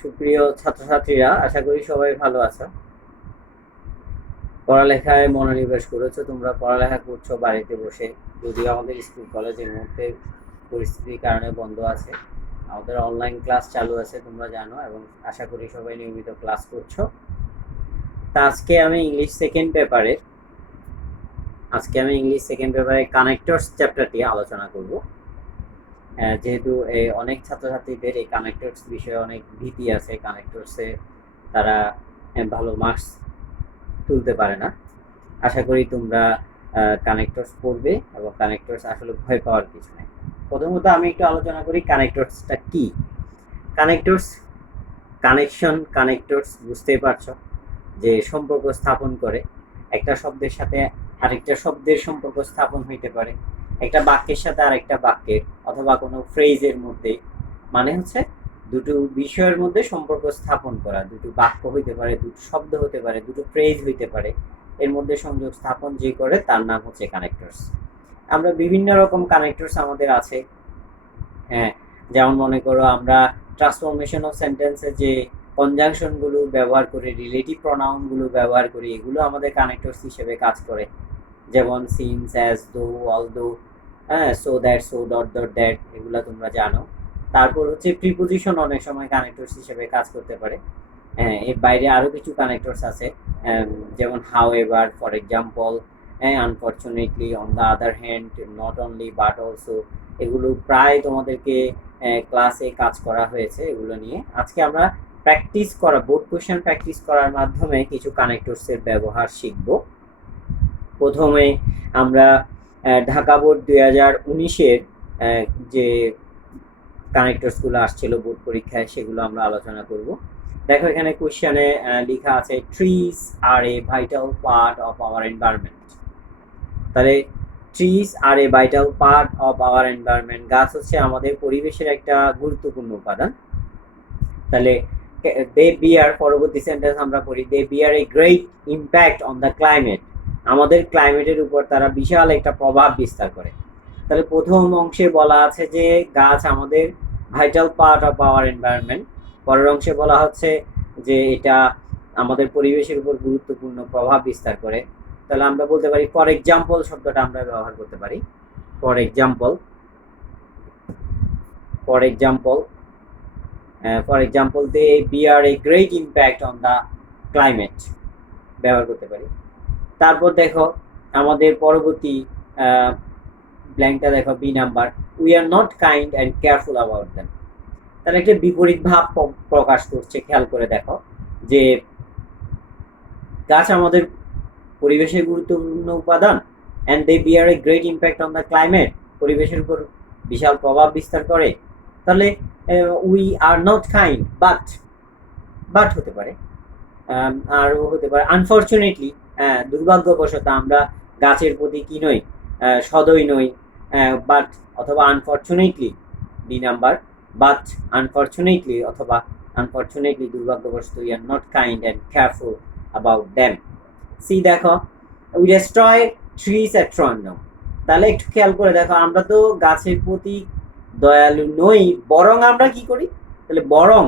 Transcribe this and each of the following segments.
সুপ্রিয় ছাত্রছাত্রীরা, আশা করি সবাই ভালো আছো। পড়ালেখায় মনোনিবেশ করেছো, তোমরা পড়ালেখা করছো বাড়িতে বসে। যদিও আমাদের স্কুল কলেজ এই মুহূর্তে পরিস্থিতির কারণে বন্ধ আছে, আমাদের অনলাইন ক্লাস চালু আছে তোমরা জানো, এবং আশা করি সবাই নিয়মিত ক্লাস করছো। তা আজকে আমি ইংলিশ সেকেন্ড পেপারে কানেক্টরস চ্যাপ্টারটি আলোচনা করব। যেহেতু অনেক ছাত্রছাত্রীদের এই কানেক্টরস বিষয়ে অনেক ভীতি আছে, কানেক্টরসে তারা ভালো মার্কস তুলতে পারে না। আশা করি তোমরা কানেক্টরস পড়বে, এবং কানেক্টরস আসলে ভয় পাওয়ার কিছু নেই। প্রথমত আমি একটু আলোচনা করি কানেক্টরসটা কি। কানেক্টরস, কানেক্টরস বুঝতেই পারছো যে সম্পর্ক স্থাপন করে। একটা শব্দের সাথে আরেকটা শব্দের সম্পর্ক স্থাপন হইতে পারে, একটা বাক্যের সাথে আরেকটা বাক্যের, অথবা কোনো ফ্রেজের মধ্যে, মানে হচ্ছে দুটো বিষয়ের মধ্যে সম্পর্ক স্থাপন করা। দুটো বাক্য হইতে পারে, দুটো শব্দ হতে পারে, দুটো ফ্রেজ হইতে পারে, এর মধ্যে সংযোগ স্থাপন যে করে তার নাম হচ্ছে কানেক্টরস। আমরা বিভিন্ন রকম কানেক্টরস আমাদের আছে। হ্যাঁ, যেমন মনে করো আমরা ট্রান্সফরমেশন অফ সেন্টেন্সে যে কনজাংশনগুলো ব্যবহার করি, রিলেটিভ প্রনাউনগুলো ব্যবহার করি, এগুলো আমাদের কানেক্টরস হিসেবে কাজ করে। যেমন সিন্স, অ্যাজ, দো, অলদো, হ্যাঁ, so that, so dot dot that, এগুলো তোমরা জানো। তারপর হচ্ছে প্রিপোজিশন অনেক সময় কানেক্টরস হিসেবে কাজ করতে পারে। হ্যাঁ, এর বাইরে আরও কিছু কানেক্টরস আছে, যেমন how ever, for example, unfortunately, on the other hand, not only but also. এগুলো প্রায় তোমাদেরকে ক্লাসে কাজ করা হয়েছে এগুলো নিয়ে। আজকে আমরা বোর্ড কোয়েশ্চেন প্র্যাকটিস করার মাধ্যমে কিছু কানেক্টরসের ব্যবহার শিখব। প্রথমে আমরা ঢাকা বোর্ড 2019-এর যে কানেক্টরসগুলো আসছিল বোর্ড পরীক্ষায়, সেগুলো আমরা আলোচনা করব। দেখো এখানে কোশ্চেনে লেখা আছে trees are a vital part of our environment. তাহলে trees are a vital part of our environment, গাছ হচ্ছে আমাদের পরিবেশের একটা গুরুত্বপূর্ণ উপাদান। তাহলে দে বিয়ার, পরবর্তী সেন্টেন্স আমরা পড়ি, they bear a great impact on the climate. আমাদের ক্লাইমেটের উপর তারা বিশাল একটা প্রভাব বিস্তার করে। তাহলে প্রথম অংশে বলা আছে যে গাছ আমাদের vital part of our environment. পরের অংশে বলা হচ্ছে যে এটা আমাদের পরিবেশের উপর গুরুত্বপূর্ণ প্রভাব বিস্তার করে। তাহলে আমরা বলতে পারি, ফর এক্সাম্পল শব্দটা আমরা ব্যবহার করতে পারি। For example, they bear a great impact on the climate ব্যবহার করতে পারি। তারপর দেখো আমাদের পরবর্তী ব্ল্যাঙ্কটা দেখো, B number, we are not kind and careful about them. তাহলে একটা বিপরীত ভাব প্রকাশ করছে। খেয়াল করে দেখো যে গাছ আমাদের পরিবেশের গুরুত্বপূর্ণ উপাদান, and they bear a great impact on the climate, পরিবেশের উপর বিশাল প্রভাব বিস্তার করে। তাহলে we are not kind, but হতে পারে, আরও হতে পারে আনফর্চুনেটলি, দুর্ভাগ্যবশত আমরা গাছের প্রতি কি নই, সদয় নই, বাট, অথবা unfortunately, B number, but unfortunately, অথবা আনফর্চুনেটলি দুর্ভাগ্যবশত, we are not kind and careful about them. See দেখো, we destroy trees at random. তাহলে একটু খেয়াল করে দেখো, আমরা তো গাছের প্রতি দয়ালু নই, বরং আমরা কি করি, তাহলে বরং,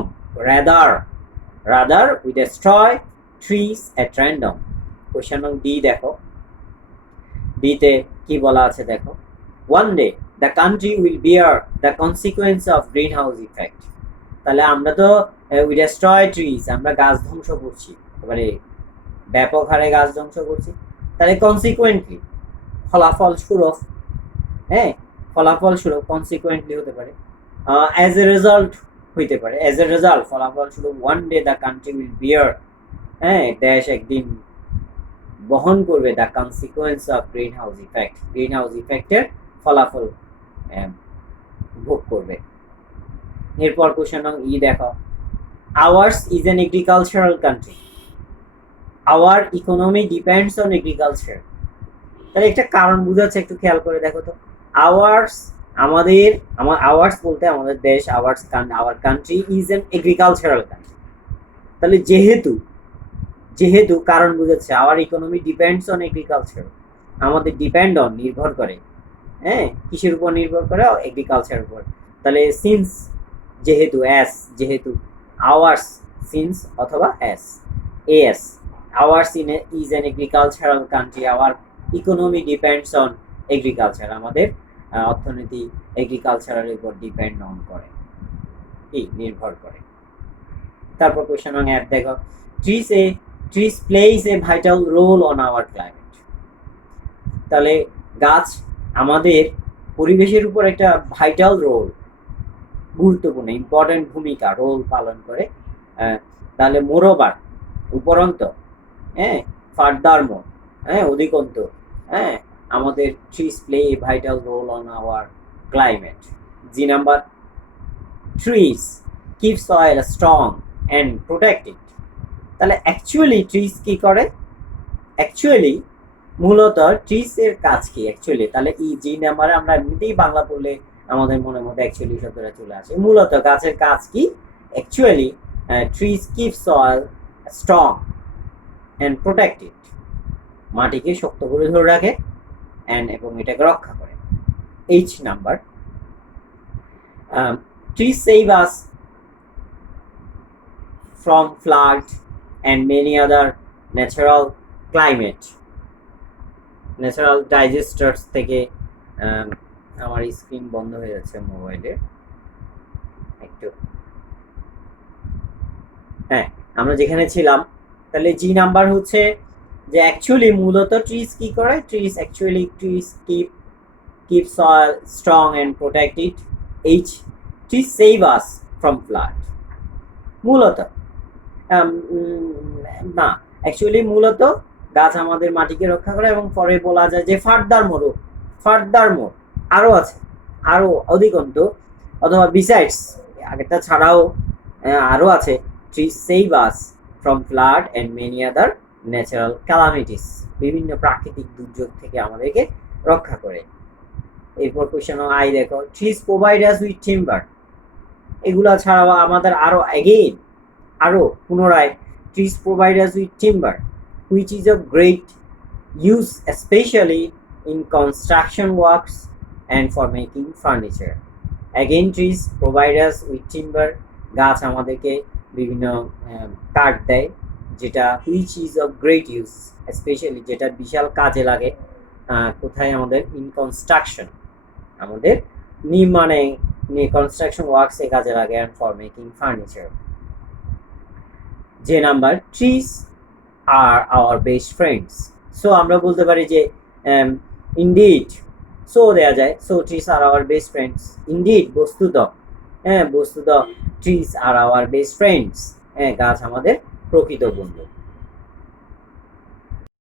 rather we destroy trees at random. Question নং ডি দেখো, ডিতে কি বলা আছে দেখো, one day the country will bear the consequence of green house effect. তাহলে আমরা তো উই ডেস্ট্রয় ট্রিজ, আমরা গাছ ধ্বংস করছি, এবারে ব্যাপক হারে গাছ ধ্বংস করছি। তাহলে কনসিকুয়েন্টলি, ফলাফলস্বরূপ, ফলাফলস্বরূপ, কনসিকুয়েন্টলি হতে পারে, অ্যাজ এ রেজাল্ট হইতে পারে, অ্যাজ এ রেজাল্ট, ফলাফলস্বরূপ, one day the country will bear, দেশ একদিন বহন করবে the consequence of green house effect, green house ইফেক্টের ফলাফল ভোগ করবে। এরপর কোশ্চেন নং ই দেখো, ours is an agricultural country, our economy depends on agriculture. তাহলে একটা কারণ বুঝাচ্ছে, একটু খেয়াল করে দেখো তো, আওয়ার্স, আওয়ার্স বলতে আমাদের দেশ, our country is an agricultural country. তাহলে যেহেতু কারণ বুঝাচ্ছে, hour economy depends on agriculture, আমাদের ডিপেন্ড অন, নির্ভর করে, কিসের উপর নির্ভর করে, এগ্রিকালচার উপর। তাহলে সিন্স, যেহেতু, যেহেতু আওয়ার্স সিন্স অথবা has, as, hours is an agricultural country, our economy depends on agriculture, আমাদের অর্থনীতি এগ্রিকালচারের উপর ডিপেন্ড অন করে, কি নির্ভর করে। তারপর কোশ্চেন নং 8 দেখো, trees plays a vital role on our climate. তাহলে গাছ আমাদের পরিবেশের উপর একটা ভাইটাল রোল, গুরুত্বপূর্ণ ইম্পর্টেন্ট ভূমিকা রোল পালন করে। তাহলে মোরওভার উপরন্ত, হ্যাঁ, ফার্দারমোর, হ্যাঁ, অধিকন্ত, হ্যাঁ, আমাদের trees play a vital role on our climate. G number, trees keep soil strong and protected. তাহলে অ্যাকচুয়ালি ট্রিজ কি করে, অ্যাকচুয়ালি মূলত ট্রিজ এর কাজ কি অ্যাকচুয়ালি, তাহলে এই জি নাম্বারে আমরা এমনিতেই বাংলা পড়লে আমাদের মনের মধ্যে অ্যাকচুয়ালি শব্দটা চলে আসে। মূলত গাছের কাজ কি, actually trees keep soil strong and protected, মাটিকে শক্ত করে ধরে রাখে অ্যান্ড এবং এটাকে রক্ষা করে। H number, trees save us from flood and many other natural climate, natural disasters থেকে। আমার স্ক্রিন বন্ধ হয়ে যাচ্ছে মোবাইলের একটু, হ্যাঁ আমরা যেখানে ছিলাম। তাহলে জি নাম্বার হচ্ছে যে অ্যাকচুয়ালি মূলত ট্রিজ কি করে, trees actually trees keep soil strong and protected. H, trees save us from flood. মূলত না, অ্যাকচুয়ালি মূলত গাছ আমাদের মাটিকে রক্ষা করে, এবং পরে বলা যায় যে ফার্দারমোর আরও আছে, আরও অধিকন্ত অথবা বিসাইডস, আগেরটা ছাড়াও আরও আছে, trees save us from flood and many other natural calamities, বিভিন্ন প্রাকৃতিক দুর্যোগ থেকে আমাদেরকে রক্ষা করে। এরপর কোশ্চেন আই দেখো, trees provide us with timber. এগুলা ছাড়াও আমাদের আরো পুনরায় trees provide us with timber which is of great use especially in construction works and for making furniture. Again, trees provide us with timber, গাছ আমাদেরকে বিভিন্ন কাঠ দেয়, যেটা which is of great use especially, যেটা বিশাল কাজে লাগে কোথায়, আমাদের ইন কনস্ট্রাকশন, আমাদের নির্মাণে কনস্ট্রাকশন ওয়ার্কসে কাজে লাগে, and for making furniture. যে number, trees are our best friends. So আমরা বলতে পারি যে ইনডিড, সো দেয়া যায়, so trees are our best friends. Indeed বস্তুত, বস্তুত trees are our best friends, গাছ আমাদের প্রকৃত বন্ধু।